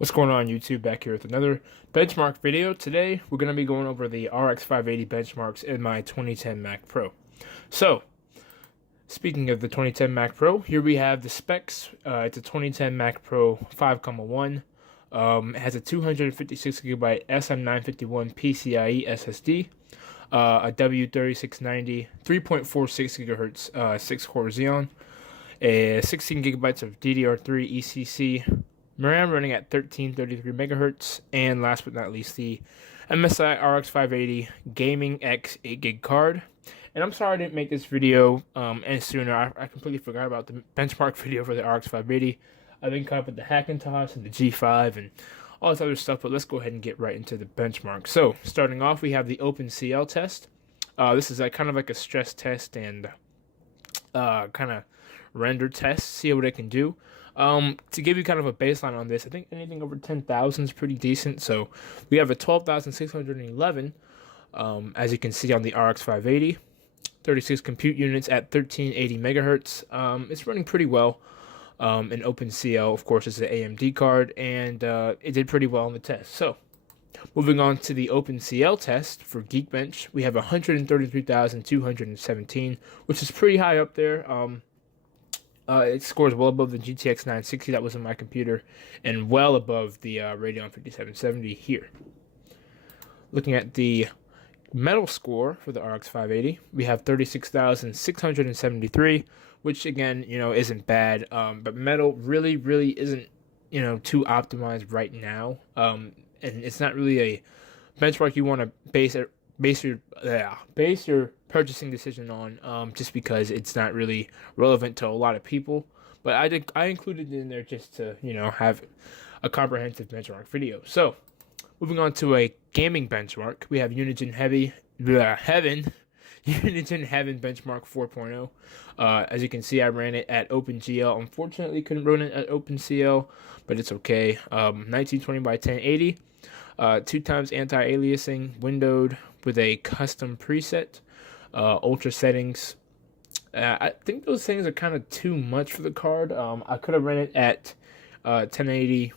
What's going on YouTube? Back here with another benchmark video. Today we're going to be going over the RX 580 benchmarks in my 2010 Mac Pro. So, speaking of the 2010 Mac Pro, here we have the specs. It's a 2010 Mac Pro 5.1. It has a 256GB SM951 PCIe SSD, a W3690 3.46 GHz 6-core Xeon, a 16 gigabytes of DDR3 ECC, RAM running at 1333 megahertz, and last but not least, the MSI RX 580 Gaming X 8GB card. And I'm sorry I didn't make this video any sooner. I completely forgot about the benchmark video for the RX 580. I've been caught up with the Hackintosh and the G5 and all this other stuff, but let's go ahead and get right into the benchmark. So, starting off, we have the OpenCL test. This is kind of like a stress test and kind of render test, see what it can do. To give you kind of a baseline on this, I think anything over 10,000 is pretty decent. So we have a 12,611, as you can see on the RX 580, 36 compute units at 1380 megahertz. It's running pretty well. In OpenCL, of course, it's an AMD card, and it did pretty well on the test. So moving on to the OpenCL test for Geekbench, we have 133,217, which is pretty high up there. It scores well above the GTX 960 that was in my computer, and well above the Radeon 5770 here. Looking at the metal score for the RX 580, we have 36,673, which again, isn't bad. But metal really isn't, too optimized right now. And it's not really a benchmark you want to base your purchasing decision on, just because it's not really relevant to a lot of people. But I included it in there just to have a comprehensive benchmark video. So moving on to a gaming benchmark, we have Unigine Heaven benchmark 4.0. As you can see, I ran it at OpenCL. Unfortunately, couldn't run it at OpenCL, but it's okay. 1920 by 1080, 2x anti-aliasing, windowed with a custom preset, ultra settings. I think those things are kind of too much for the card. I could have run it at 1080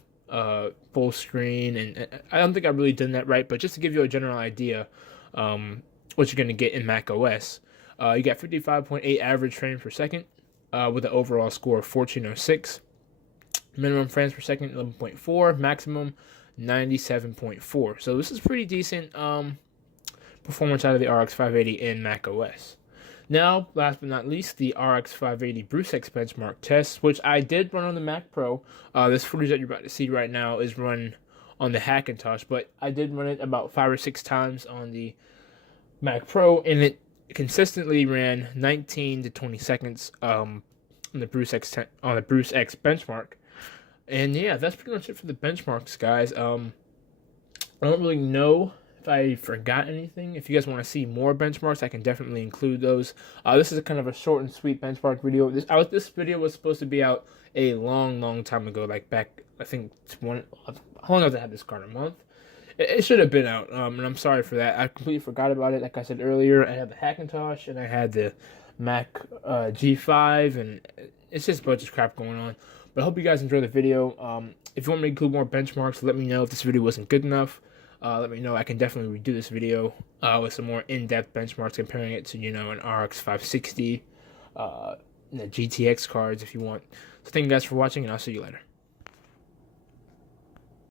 full screen, and I don't think I've really done that right, but just to give you a general idea what you're going to get in Mac OS, you got 55.8 average frames per second with an overall score of 1406, minimum frames per second 11.4, maximum 97.4. So this is pretty decent performance out of the RX 580 in Mac OS. Now, last but not least, the RX 580 BruceX benchmark test, which I did run on the Mac Pro. This footage that you're about to see right now is run on the Hackintosh, but I did run it about 5 or 6 times on the Mac Pro, and it consistently ran 19 to 20 seconds on the BruceX benchmark. And yeah, that's pretty much it for the benchmarks, guys. I don't really know if I forgot anything. If you guys want to see more benchmarks, I can definitely include those. This is a kind of a short and sweet benchmark video. This video was supposed to be out a long time ago, like back, I think, how long have I had this card? A month? It should have been out, and I'm sorry for that. I completely forgot about it. Like I said earlier, I had the Hackintosh, and I had the Mac G5, and it's just a bunch of crap going on. But I hope you guys enjoyed the video. If you want me to include more benchmarks, let me know. If this video wasn't good enough, let me know. I can definitely redo this video with some more in-depth benchmarks, comparing it to, an RX 560, the GTX cards if you want. So thank you guys for watching, and I'll see you later.